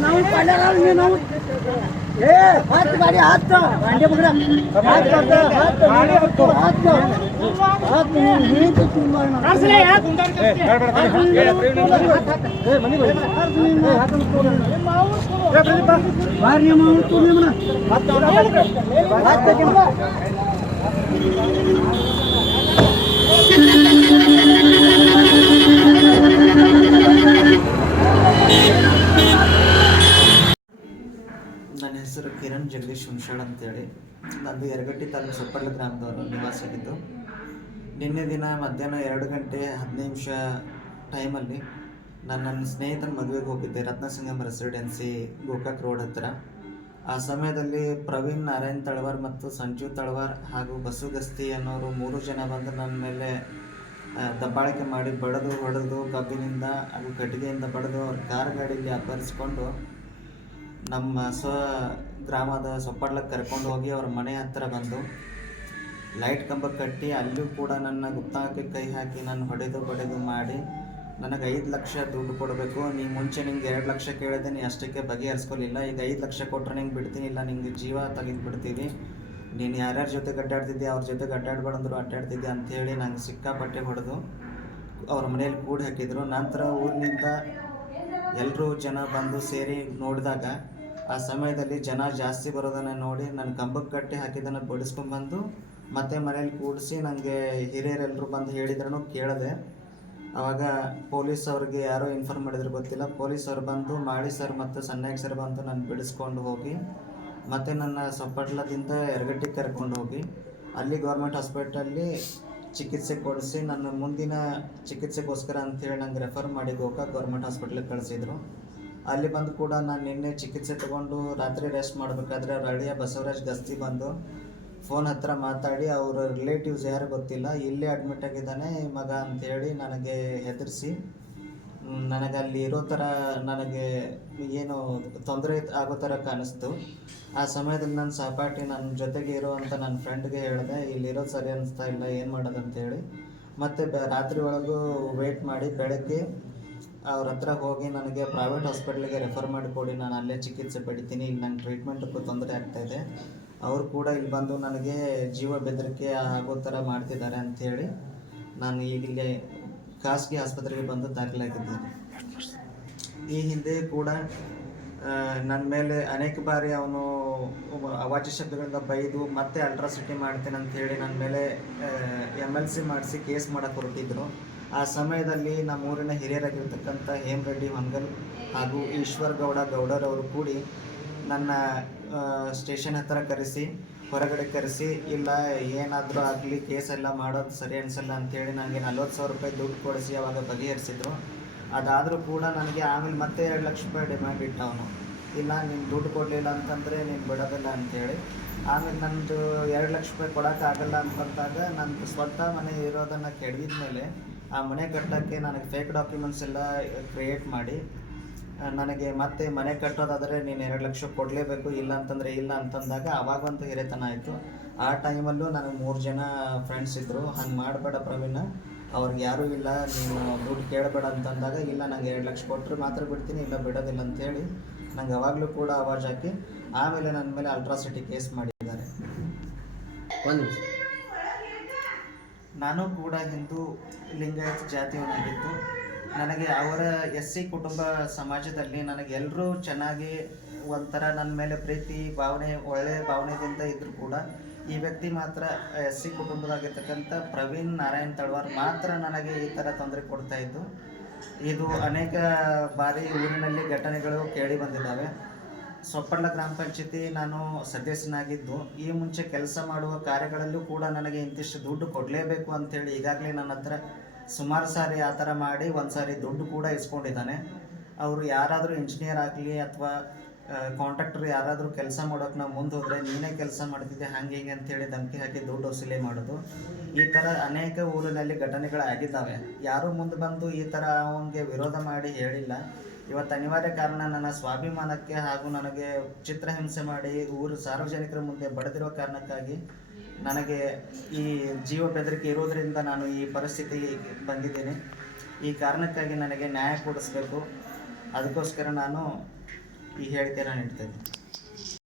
ನಾವು ಪಂಡ್ಯಾರ ನಾವು ಏ ಹತ್ತು ಗಾಡಿ ಹತ್ತು ಗಾಂಡಿ ಮಗಡ ಹತ್ತು ಹತ್ತು ಗಾಡಿ ಹತ್ತು ಹತ್ತು ಹತ್ತು ನೀನು ಹೇಗೆ ತುಂಬ ಮನೆಗೆ ಹತ್ತು ನೀನು ಹತ್ತು ನನ್ನ ಹೆಸರು ಕಿರಣ್ ಜಗದೀಶ್ ಹುಣಸಾಳ್ ಅಂತೇಳಿ. ನಂದು ಯರಗಟ್ಟಿ ತಾಲೂಕು ಸೊಪ್ಪಳ್ಳ ಗ್ರಾಮದವರು ನಿವಾಸಿಯಾಗಿದ್ದು. ನಿನ್ನೆ ದಿನ ಮಧ್ಯಾಹ್ನ ಎರಡು ಗಂಟೆ ಹದಿನೈದು ನಿಮಿಷ ಟೈಮಲ್ಲಿ ನಾನು ನನ್ನ ಸ್ನೇಹಿತನ ಮದುವೆಗೆ ಹೋಗಿದ್ದೆ. ರತ್ನಸಂಗಮ್ ರೆಸಿಡೆನ್ಸಿ ಗೋಕಾಕ್ ರೋಡ್ ಹತ್ತಿರ ಆ ಸಮಯದಲ್ಲಿ ಪ್ರವೀಣ್ ನಾರಾಯಣ್ ತಳವಾರ್ ಮತ್ತು ಸಂಜು ತಳವಾರ್ ಹಾಗೂ ಬಸು ಗಸ್ತಿ ಅನ್ನೋರು ಮೂರು ಜನ ಬಂದು ನನ್ನ ಮೇಲೆ ದಬ್ಬಾಳಿಕೆ ಮಾಡಿ ಬಡದು ಹೊಡೆದು, ಕಬ್ಬಿನಿಂದ ಹಾಗೂ ಕಟ್ಟಿಗೆಯಿಂದ ಬಡಿದು ಅವ್ರ ಕಾರ್ ಗಾಡಿಯಲ್ಲಿ ಅಪಹರಿಸ್ಕೊಂಡು ನಮ್ಮ ಸ್ವ ಗ್ರಾಮದ ಸೊಪ್ಪಡ್ಲಕ್ಕೆ ಕರ್ಕೊಂಡು ಹೋಗಿ ಅವ್ರ ಮನೆ ಹತ್ತಿರ ಬಂದು ಲೈಟ್ ಕಂಬ ಕಟ್ಟಿ ಅಲ್ಲೂ ಕೂಡ ನನ್ನ ಗುಪ್ತಾಕ್ಕೆ ಕೈ ಹಾಕಿ ನಾನು ಹೊಡೆದು ಬಡೆದು ಮಾಡಿ ನನಗೆ ಐದು ಲಕ್ಷ ದುಡ್ಡು ಕೊಡಬೇಕು. ನೀ ಮುಂಚೆ ನಿಂಗೆ ಎರಡು ಲಕ್ಷ ಕೇಳಿದೆ ನೀ ಅಷ್ಟಕ್ಕೆ ಬಗೆಹರಿಸ್ಕೊಲಿಲ್ಲ. ಈಗ ಐದು ಲಕ್ಷ ಕೊಟ್ಟರೆ ನಿಂಗೆ ಬಿಡ್ತೀನಿ, ಇಲ್ಲ ನಿಂಗೆ ಜೀವ ತೆಗೆದು ಬಿಡ್ತೀವಿ. ನೀನು ಯಾರ್ಯಾರ ಜೊತೆ ಅಡ್ಡಾಡ್ತಿದ್ದೆ ಅವ್ರ ಜೊತೆಗೆ ಅಡ್ಡಾಡ್ಬೇಡಂದ್ರು ಅಡ್ಡಾಡ್ತಿದ್ದೆ ಅಂಥೇಳಿ ನಂಗೆ ಸಿಕ್ಕಾಪಟ್ಟೆ ಹೊಡೆದು ಅವ್ರ ಮನೇಲಿ ಕೂಡಿ ಹಾಕಿದ್ರು. ನಂತರ ಊರಿನಿಂದ ಎಲ್ಲರೂ ಜನ ಬಂದು ಸೇರಿ ನೋಡಿದಾಗ ಆ ಸಮಯದಲ್ಲಿ ಜನ ಜಾಸ್ತಿ ಬರೋದನ್ನು ನೋಡಿ ನನ್ನ ಕಂಬಕ್ಕೆ ಕಟ್ಟಿ ಹಾಕಿದ್ದನ್ನು ಬಡಿಸ್ಕೊಂಡ್ಬಂದು ಮತ್ತೆ ಮನೇಲಿ ಕೂಡಿಸಿ ನನಗೆ ಹಿರಿಯರೆಲ್ಲರೂ ಬಂದು ಹೇಳಿದ್ರೂ ಕೇಳಿದೆ. ಅವಾಗ ಪೊಲೀಸ್ ಅವ್ರಿಗೆ ಯಾರೋ ಇನ್ಫಾರ್ಮ್ ಮಾಡಿದ್ರು ಗೊತ್ತಿಲ್ಲ. ಪೊಲೀಸ್ ಅವ್ರು ಬಂದು ಮಾಡಿ ಸರ್ ಮತ್ತು ಸನ್ಯಾಗ್ ಸರ್ ಬಂದು ನಾನು ಬಿಡಿಸ್ಕೊಂಡು ಹೋಗಿ, ಮತ್ತು ನನ್ನ ಸೊಪ್ಪಟ್ಲದಿಂದ ಎರಗಟ್ಟಿಗೆ ಕರ್ಕೊಂಡು ಹೋಗಿ, ಅಲ್ಲಿ ಗೌರ್ಮೆಂಟ್ ಹಾಸ್ಪಿಟಲ್ಲಿ ಚಿಕಿತ್ಸೆ ಕೊಡಿಸಿ, ನನ್ನ ಮುಂದಿನ ಚಿಕಿತ್ಸೆಗೋಸ್ಕರ ಅಂತೇಳಿ ನಂಗೆ ರೆಫರ್ ಮಾಡಿ ಗೋಕಾಕ್ ಗೌರ್ಮೆಂಟ್ ಹಾಸ್ಪಿಟ್ಲಿಗೆ ಕಳಿಸಿದ್ರು. ಅಲ್ಲಿ ಬಂದು ಕೂಡ ನಾನು ನಿನ್ನೆ ಚಿಕಿತ್ಸೆ ತಗೊಂಡು ರಾತ್ರಿ ರೆಸ್ಟ್ ಮಾಡಬೇಕಾದ್ರೆ ಹಳ್ಳಿಯ ಬಸವರಾಜ್ ಗಸ್ತಿ ಬಂದು ಫೋನ್ ಹತ್ರ ಮಾತಾಡಿ, ಅವರ ರಿಲೇಟಿವ್ಸ್ ಯಾರು ಗೊತ್ತಿಲ್ಲ, ಇಲ್ಲೇ ಅಡ್ಮಿಟ್ ಆಗಿದ್ದಾನೆ ಈ ಮಗ ಅಂತೇಳಿ ನನಗೆ ಹೆದರಿಸಿ. ನನಗೆ ಅಲ್ಲಿ ಇರೋ ಥರ ನನಗೆ ಏನು ತೊಂದರೆ ಆಗೋ ಥರ ಕಾಣಿಸ್ತು. ಆ ಸಮಯದಲ್ಲಿ ನನ್ನ ಸಹಪಾಠಿ ನನ್ನ ಜೊತೆಗೆ ಇರೋವಂಥ ನನ್ನ ಫ್ರೆಂಡ್ಗೆ ಹೇಳಿದೆ ಇಲ್ಲಿರೋದು ಸರಿ ಅನಿಸ್ತಾ ಇಲ್ಲ, ಏನು ಮಾಡೋದಂತೇಳಿ ಮತ್ತು ರಾತ್ರಿ ಒಳಗೂ ವೆಯ್ಟ್ ಮಾಡಿ ಬೆಳಗ್ಗೆ ಅವ್ರ ಹತ್ರ ಹೋಗಿ ನನಗೆ ಪ್ರೈವೇಟ್ ಹಾಸ್ಪಿಟ್ಲಿಗೆ ರೆಫರ್ ಮಾಡಿ ಕೊಡಿ, ನಾನು ಅಲ್ಲೇ ಚಿಕಿತ್ಸೆ ಪಡಿತೀನಿ, ಇಲ್ಲಿ ನಂಗೆ ಟ್ರೀಟ್ಮೆಂಟಕ್ಕೂ ತೊಂದರೆ ಆಗ್ತಾಯಿದೆ ಅವರು ಕೂಡ ಇಲ್ಲಿ ಬಂದು ನನಗೆ ಜೀವ ಬೆದರಿಕೆ ಆಗೋ ಥರ ಮಾಡ್ತಿದ್ದಾರೆ ಅಂಥೇಳಿ ನಾನು ಇಲ್ಲಿಗೆ ಖಾಸಗಿ ಆಸ್ಪತ್ರೆಗೆ ಬಂದು ದಾಖಲಾಗಿದ್ದೇನೆ. ಈ ಹಿಂದೆ ಕೂಡ ನನ್ನ ಮೇಲೆ ಅನೇಕ ಬಾರಿ ಅವನು ಅವಾಚ್ಯ ಶಬ್ದಗಳಿಂದ ಬೈದು ಮತ್ತೆ ಅಲ್ಟ್ರಾಸಿಟಿ ಮಾಡ್ತೇನೆ ಅಂತ ಹೇಳಿ ನನ್ನ ಮೇಲೆ ಎಂ ಎಲ್ ಸಿ ಮಾಡಿಸಿ ಕೇಸ್ ಮಾಡಕ್ಕೆ ಹೊರಟಿದ್ರು. ಆ ಸಮಯದಲ್ಲಿ ನಮ್ಮ ಊರಿನ ಹಿರಿಯರಾಗಿರ್ತಕ್ಕಂಥ ಹೇಮರೆಡ್ಡಿ ಹೊನ್ಗಲ್ ಹಾಗೂ ಈಶ್ವರ್ ಗೌಡ ಗೌಡರವರು ಕೂಡಿ ನನ್ನ ಸ್ಟೇಷನ್ ಹತ್ತಿರ ಕರೆಸಿ, ಹೊರಗಡೆ ಕರೆಸಿ, ಇಲ್ಲ ಏನಾದರೂ ಆಗಲಿ ಕೇಸೆಲ್ಲ ಮಾಡೋದು ಸರಿ ಅನಿಸಲ್ಲ ಅಂತೇಳಿ ನನಗೆ ನಲ್ವತ್ತು ಸಾವಿರ ರೂಪಾಯಿ ದುಡ್ಡು ಕೊಡಿಸಿ ಅವಾಗ ಬಗೆಹರಿಸಿದ್ರು. ಅದಾದರೂ ಕೂಡ ನನಗೆ ಆಮೇಲೆ ಮತ್ತೆ ಎರಡು ಲಕ್ಷ ರೂಪಾಯಿ ಡಿಮ್ಯಾಂಡ್ ಇಟ್ಟ ಅವನು ಇಲ್ಲ, ನೀನು ದುಡ್ಡು ಕೊಡಲಿಲ್ಲ ಅಂತಂದರೆ ನೀನು ಬಿಡೋದಿಲ್ಲ ಅಂತೇಳಿ. ಆಮೇಲೆ ನನ್ನದು ಎರಡು ಲಕ್ಷ ರೂಪಾಯಿ ಕೊಡೋಕ್ಕಾಗಲ್ಲ ಅಂತಂದಾಗ ನನ್ನ ಸ್ವಂತ ಮನೆ ಇರೋದನ್ನು ಕೆಡವಿದ ಮೇಲೆ ಆ ಮನೆ ಕಟ್ಟೋಕ್ಕೆ ನನಗೆ ಫೇಕ್ ಡಾಕ್ಯುಮೆಂಟ್ಸ್ ಎಲ್ಲ ಕ್ರಿಯೇಟ್ ಮಾಡಿ ನನಗೆ ಮತ್ತೆ ಮನೆ ಕಟ್ಟೋದಾದರೆ ನೀನು ಎರಡು ಲಕ್ಷ ಕೊಡಲೇಬೇಕು, ಇಲ್ಲ ಅಂತಂದರೆ ಇಲ್ಲ ಅಂತಂದಾಗ ಅವಾಗಂತೂ ಹಿರೇತನ ಆಯಿತು. ಆ ಟೈಮಲ್ಲೂ ನನಗೆ ಮೂರು ಜನ ಫ್ರೆಂಡ್ಸ್ ಇದ್ದರು ಹಂಗೆ ಮಾಡಬೇಡ ಪ್ರವೀಣ, ಅವ್ರಿಗೆ ಯಾರೂ ಇಲ್ಲ, ನೀನು ದುಡ್ಡು ಕೇಳಬೇಡ ಅಂತಂದಾಗ, ಇಲ್ಲ ನಂಗೆ ಎರಡು ಲಕ್ಷ ಕೊಟ್ಟರೆ ಮಾತ್ರ ಬಿಡ್ತೀನಿ, ಇಲ್ಲ ಬಿಡೋದಿಲ್ಲ ಅಂತೇಳಿ ನಂಗೆ ಅವಾಗಲೂ ಕೂಡ ಅವಾಜ್ ಹಾಕಿ, ಆಮೇಲೆ ನನ್ನ ಮೇಲೆ ಅಲ್ಟ್ರಾಸಿಟಿ ಕೇಸ್ ಮಾಡಿದ್ದಾರೆ. ಒಂದು ನಾನು ಕೂಡ ಹಿಂದೂ ಲಿಂಗಾಯತ್ ಜಾತಿಯವನಾಗಿದ್ದು, ನನಗೆ ಅವರ ಎಸ್ ಸಿ ಕುಟುಂಬ ಸಮಾಜದಲ್ಲಿ ನನಗೆ ಎಲ್ಲರೂ ಚೆನ್ನಾಗಿ ಒಂಥರ ನನ್ನ ಮೇಲೆ ಪ್ರೀತಿ, ಭಾವನೆ ಒಳ್ಳೆಯ ಭಾವನೆಯಿಂದ ಇದ್ದರೂ ಕೂಡ ಈ ವ್ಯಕ್ತಿ ಮಾತ್ರ ಎಸ್ ಸಿ ಕುಟುಂಬದಾಗಿರ್ತಕ್ಕಂಥ ಪ್ರವೀಣ್ ನಾರಾಯಣ್ ತಳವಾರ್ ಮಾತ್ರ ನನಗೆ ಈ ಥರ ತೊಂದರೆ ಕೊಡ್ತಾ ಇದ್ದು, ಇದು ಅನೇಕ ಬಾರಿ ಊರಿನಲ್ಲಿ ಘಟನೆಗಳು ಕೇಳಿ ಬಂದಿದ್ದಾವೆ. ಸೊಪ್ಪಳ್ಳ ಗ್ರಾಮ ಪಂಚಾಯತಿ ನಾನು ಸದಸ್ಯನಾಗಿದ್ದು, ಈ ಮುಂಚೆ ಕೆಲಸ ಮಾಡುವ ಕಾರ್ಯಗಳಲ್ಲೂ ಕೂಡ ನನಗೆ ಇಂತಿಷ್ಟು ದುಡ್ಡು ಕೊಡಲೇಬೇಕು ಅಂತೇಳಿ ಈಗಾಗಲೇ ನನ್ನ ಹತ್ರ ಸುಮಾರು ಸಾರಿ ಆ ಥರ ಮಾಡಿ ಒಂದು ಸಾರಿ ದುಡ್ಡು ಕೂಡ ಇಸ್ಕೊಂಡಿದ್ದಾನೆ. ಅವರು ಯಾರಾದರೂ ಇಂಜಿನಿಯರ್ ಆಗಲಿ ಅಥವಾ ಕಾಂಟ್ರಾಕ್ಟರ್ ಯಾರಾದರೂ ಕೆಲಸ ಮಾಡೋಕೆ ನಾವು ಮುಂದೆ ಹೋದರೆ ನೀನೇ ಕೆಲಸ ಮಾಡ್ತಿದ್ದೆ, ಹಾಗೆ ಹೀಗೆ ಅಂತೇಳಿ ಧಮಕಿ ಹಾಕಿ ದುಡ್ಡು ವಸೂಲಿ ಮಾಡೋದು. ಈ ಥರ ಅನೇಕ ಊರಿನಲ್ಲಿ ಘಟನೆಗಳು ಆಗಿದ್ದಾವೆ ಯಾರೂ ಮುಂದೆ ಬಂದು ಈ ಥರ ಅವನಿಗೆ ವಿರೋಧ ಮಾಡಿ ಹೇಳಿಲ್ಲ. ಇವತ್ತು ಅನಿವಾರ್ಯ ಕಾರಣ ನನ್ನ ಸ್ವಾಭಿಮಾನಕ್ಕೆ ಹಾಗೂ ನನಗೆ ಚಿತ್ರಹಿಂಸೆ ಮಾಡಿ ಊರು ಸಾರ್ವಜನಿಕರ ಮುಂದೆ ಬಡದಿರೋ ಕಾರಣಕ್ಕಾಗಿ ನನಗೆ ಈ ಜೀವ ಬೆದರಿಕೆ ಇರೋದರಿಂದ ನಾನು ಈ ಪರಿಸ್ಥಿತಿ ಬಂದಿದ್ದೀನಿ. ಈ ಕಾರಣಕ್ಕಾಗಿ ನನಗೆ ನ್ಯಾಯ ಕೊಡಿಸ್ಬೇಕು. ಅದಕ್ಕೋಸ್ಕರ ನಾನು ಈ ಹೇಳ್ತೇನೆ ನಾನು ಇದ್ದೀನಿ